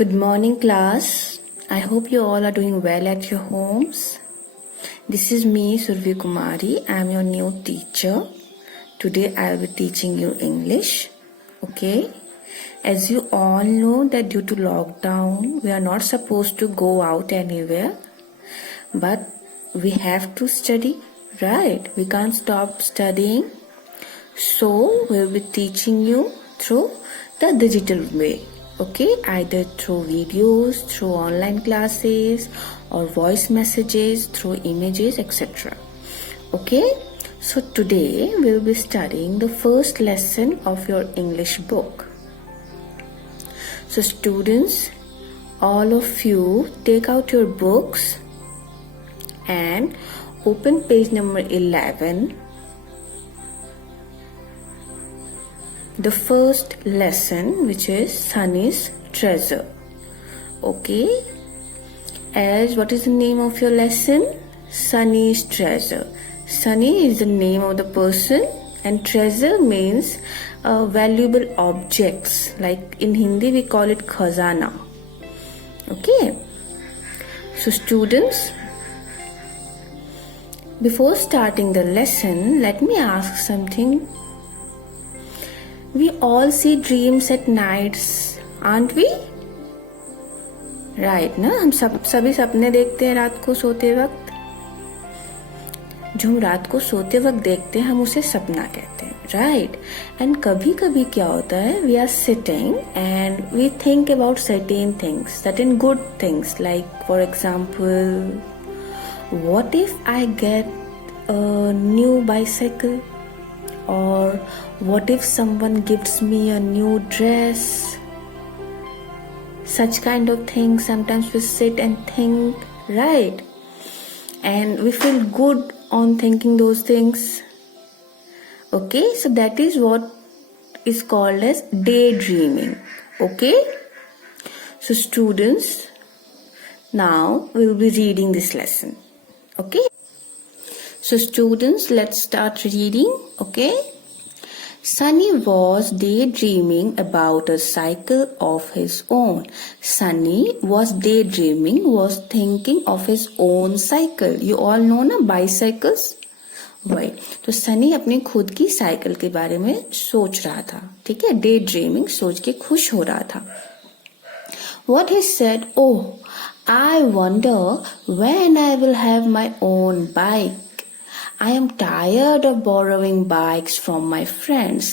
Good morning, class. I hope you all are doing well at your homes. This is me, Survi Kumari. I am your new teacher. Today I will be teaching you English. Okay? As you all know that due to lockdown, we are not supposed to go out anywhere. But we have to study, right? We can't stop studying. So we'll be teaching you through the digital way. Okay, either through videos, through online classes, or voice messages, through images, etc. Okay, so today we'll be studying the first lesson of your English book. So students, all of you take out your books and open page number 11. The first lesson, which is Sunny's Treasure. Okay, as what is the name of your lesson? Sunny's Treasure. Sunny is the name of the person and treasure means valuable objects. Like in Hindi we call it khazana. Okay, so students, before starting the lesson, let me ask something. We all see dreams at nights, aren't we? Right, ना? हम सभी सपने देखते हैं रात को सोते वक्त. जो हम रात को सोते वक्त देखते हैं हम उसे सपना कहते हैं, right? And कभी कभी क्या होता है? We are sitting and we think about certain things, certain good things. Like for example, what if I get a new bicycle? Or what if someone gives me a new dress? Such kind of things sometimes we sit and think, right? And we feel good on thinking those things. Okay, so that is what is called as daydreaming. Okay, so students, now we will be reading this lesson. Okay, so students, let's start reading. Okay, Sunny was daydreaming about a cycle of his own. Sunny was daydreaming, was thinking of his own cycle. You all know na bicycles? वही तो सनी अपने खुद की cycle के बारे में सोच रहा था. ठीक है, डे ड्रीमिंग, सोच के खुश हो रहा था. What he said, oh, I wonder when I will have my own bike. I am tired of borrowing bikes from my friends.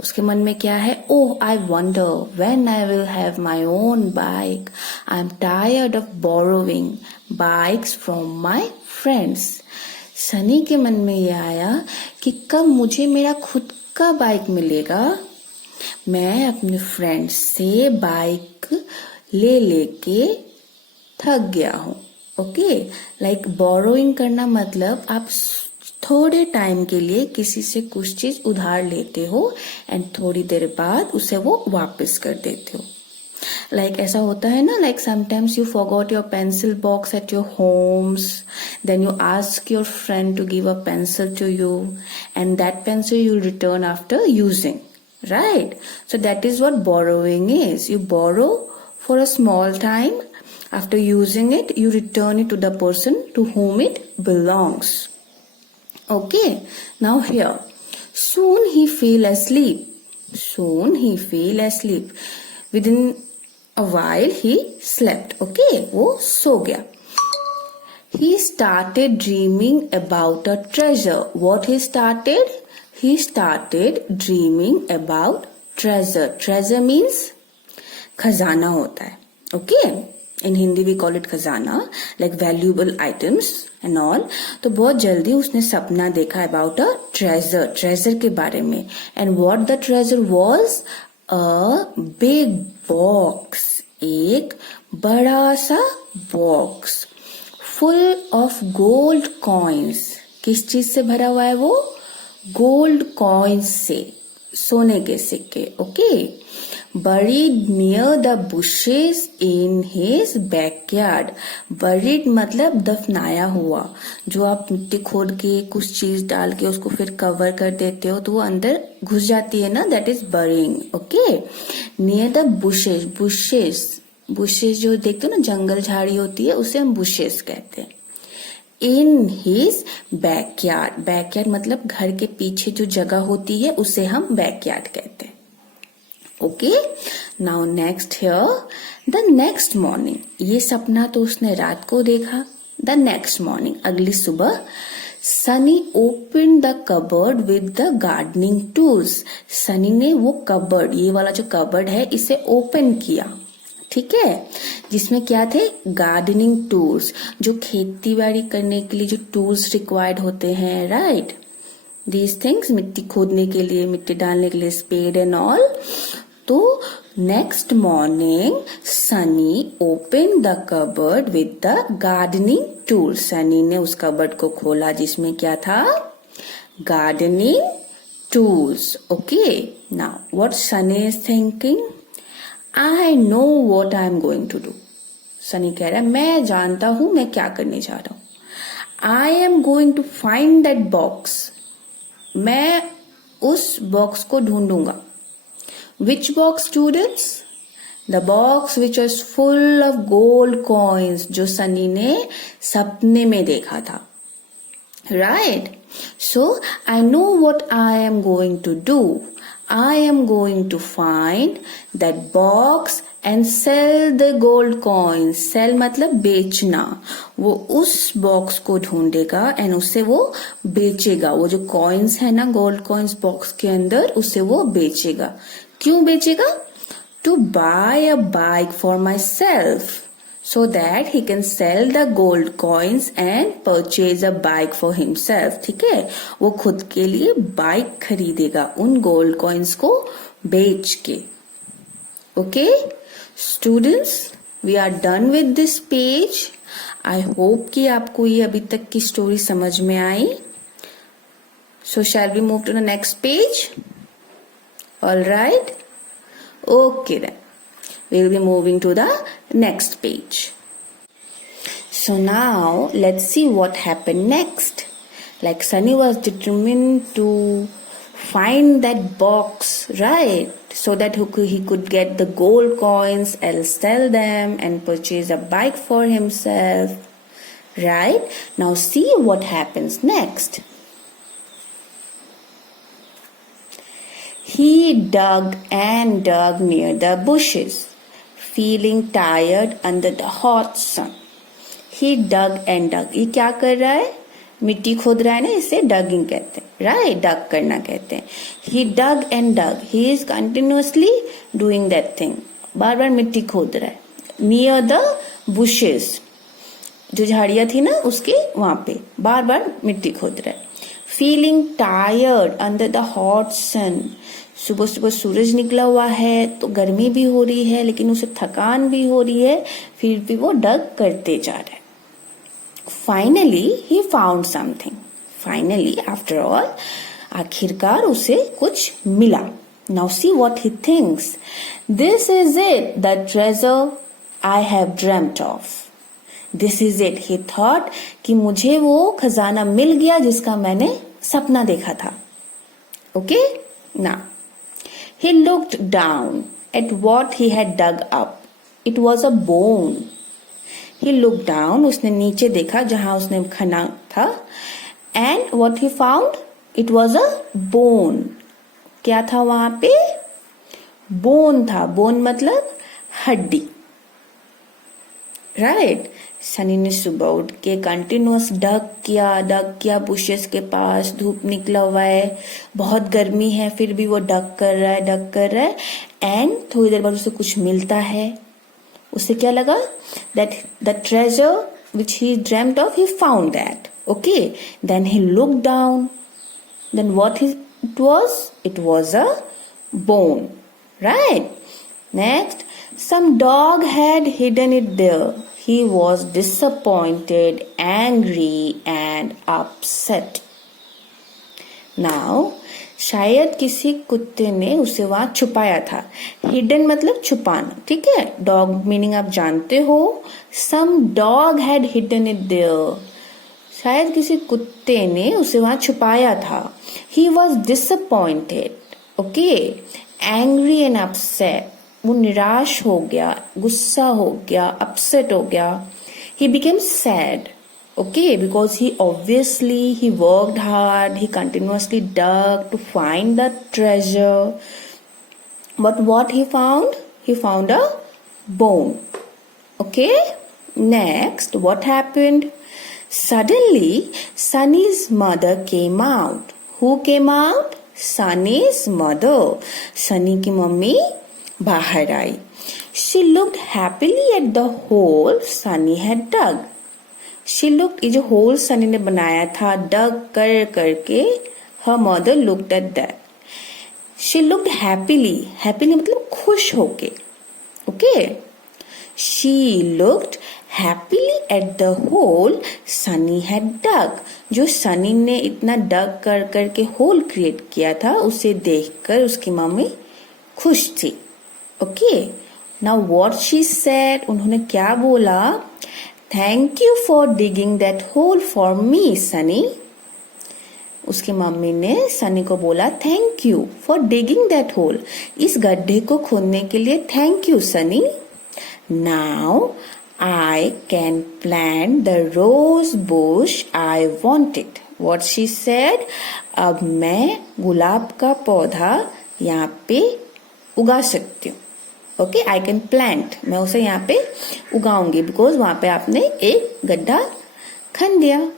उसके मन में क्या है? Oh, I wonder when I will have my own bike. I am tired of borrowing bikes from my friends. Sunny के मन में ये आया कि कब मुझे मेरा खुद का बाइक मिलेगा. मैं अपने फ्रेंड्स से बाइक ले लेके थक गया हूँ. ओके, लाइक बोरोइंग करना मतलब आप थोड़े टाइम के लिए किसी से कुछ चीज उधार लेते हो एंड थोड़ी देर बाद उसे वो वापस कर देते हो. लाइक ऐसा होता है ना, like sometimes you forgot your pencil box at your homes, then you ask your friend to give a pencil to you and that pencil you return after using, right? So that is what borrowing is. You borrow for a small time. After using it, you return it to the person to whom it belongs. Okay, now here. Soon he fell asleep. Soon he fell asleep. Within a while he slept. Okay, वो सो गया. He started dreaming about a treasure. What he started? He started dreaming about treasure. Treasure means खजाना होता है. Okay, in Hindi we call it खजाना, like valuable items and all. तो बहुत जल्दी उसने सपना देखा about a treasure, treasure के बारे में. And what the treasure was? A big box, एक बड़ा सा box full of gold coins. किस चीज से भरा हुआ है वो? Gold coins से, सोने के सिक्के. Okay, buried near the bushes in his backyard. Buried मतलब दफनाया हुआ. जो आप मिट्टी खोद के कुछ चीज डाल के उसको फिर कवर कर देते हो तो वो अंदर घुस जाती है ना, that is burying. Okay, near the bushes. Bushes bushes जो देखते हो ना, जंगल झाड़ी होती है, उसे हम बुशेस कहते हैं. In his backyard. बैकयार्ड मतलब घर के पीछे जो जगह होती है उसे हम बैकयार्ड कहते हैं. Okay, now next here the next morning. ये सपना तो उसने रात को देखा. द नेक्स्ट मॉर्निंग, अगली सुबह, Sunny open the cupboard with the gardening tools. Sunny ने वो कबर्ड, ये वाला जो कबर्ड है, इसे ओपन किया. ठीक है, जिसमें क्या थे? गार्डनिंग टूल्स, जो खेती बाड़ी करने के लिए जो टूल्स रिक्वायर्ड होते हैं, राइट. दीज थिंग्स, मिट्टी खोदने के लिए, मिट्टी डालने के लिए, स्पेड एंड ऑल. तो next morning Sunny open the cupboard with the gardening tool. Sunny ने उस कबर्ड को खोला जिसमें क्या था? Gardening tools. Okay, now what Sunny is thinking? I know what I am going to do. Sunny कह रहा है, मैं जानता हूं मैं क्या करने जा रहा हूं. I am going to find that box. मैं उस बॉक्स को ढूंढूंगा. Which box, students? The box which was full of gold coins, जो सनी ने सपने में देखा था. Right? So, I know what I am going to do. I am going to find that box and sell the gold coins. Sell मतलब बेचना. वो उस बॉक्स को ढूंढेगा एंड उसे वो बेचेगा. वो जो कॉइन्स है ना, गोल्ड कॉइन्स बॉक्स के अंदर, उसे वो बेचेगा. क्यों बेचेगा? To buy a bike for myself, so that he can sell the gold coins and purchase a bike for himself. ठीक है, वो खुद के लिए बाइक खरीदेगा उन गोल्ड कॉइन्स को बेच के. Okay students, we are done with this page. I hope कि आपको ये अभी तक की स्टोरी समझ में आई. So shall we move to the next page? All right. Okay then. We'll be moving to the next page. So now let's see what happened next. Like Sunny was determined to find that box, right? So that he could get the gold coins and sell them and purchase a bike for himself. Right? Now see what happens next. He dug and dug near the bushes, feeling tired under the hot sun. He dug and dug. ये क्या कर रहा है? मिट्टी खोद रहा है ना, इसे डगिंग कहते हैं, राइट? डग करना कहते हैं. He dug and dug. He is continuously doing that thing. बार बार मिट्टी खोद रहा है. Near the bushes, जो झाड़ियां थी ना उसके वहां पे बार बार मिट्टी खोद रहा है. Feeling tired under the hot sun. सुबह सुबह सूरज निकला हुआ है तो गर्मी भी हो रही है, लेकिन उसे थकान भी हो रही है, फिर भी वो डग करते जा रहा है. Finally he found something. Finally, after all, आखिरकार उसे कुछ मिला. Now see what he thinks. This is it, the treasure I have dreamed of. This is it, he thought कि मुझे वो खजाना मिल गया जिसका मैंने सपना देखा था. Okay, now he looked down at what he had dug up. It was a bone. He looked down, उसने नीचे देखा जहां उसने खना था. And what he found? It was a bone. क्या था वहां पे? Bone था. Bone मतलब हड्डी. राइट. सनी ने सुबह उठ के कंटिन्यूअस डग किया बुशेस के पास. धूप निकला हुआ है, बहुत गर्मी है, फिर भी वो डग कर रहा है. एंड थोड़ी देर बाद उसे कुछ मिलता है. उसे क्या लगा? That the treasure which he dreamed of, he found that. Okay, then he look down. Then what it was? It was a bone. Right. Next, some dog had hidden it there. He was disappointed, angry and upset. Now, शायद किसी कुत्ते ने उसे वहां छुपाया था. Hidden मतलब छुपाना, ठीक है? Dog meaning आप जानते हो. Some dog had hidden it there. शायद किसी कुत्ते ने उसे वहां छुपाया था. He was disappointed, okay, angry and upset. वो निराश हो गया, गुस्सा हो गया, अपसेट हो गया. He became sad. Okay, because he worked hard, he continuously dug to find the treasure. But what he found? He found a bone. Okay, next, what happened? Suddenly, Sunny's mother came out. Who came out? Sunny's mother. Sunny की mummy बाहर आई. She looked happily at the hole Sunny had dug. She looked, ये जो hole Sunny ने बनाया था dug कर करके, her mother looked at that. She looked happily. Happily मतलब खुश होके. Okay. She looked happily at the hole Sunny had dug. जो Sunny ने इतना dug कर करके hole create किया था, उसे देखकर उसकी मम्मी खुश थी. Okay. Now what she said? उन्होंने क्या बोला? Thank you for digging that hole for me, Sunny. उसकी मम्मी ने सनी को बोला thank you for digging that hole. इस गड्ढे को खोदने के लिए thank you Sunny. Now I can plant the rose bush I wanted. What she said? अब मैं गुलाब का पौधा यहाँ पे उगा सकती हूँ. ओके, आई कैन प्लांट, मैं उसे यहाँ पे उगाऊंगी बिकॉज वहां पे आपने एक गड्ढा खन दिया.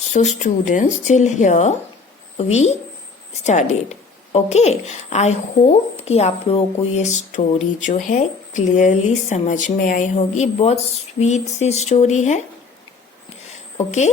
So students, till here we studied. Okay, I hope कि आप लोगों को ये स्टोरी जो है क्लियरली समझ में आई होगी. बहुत स्वीट सी स्टोरी है. Okay.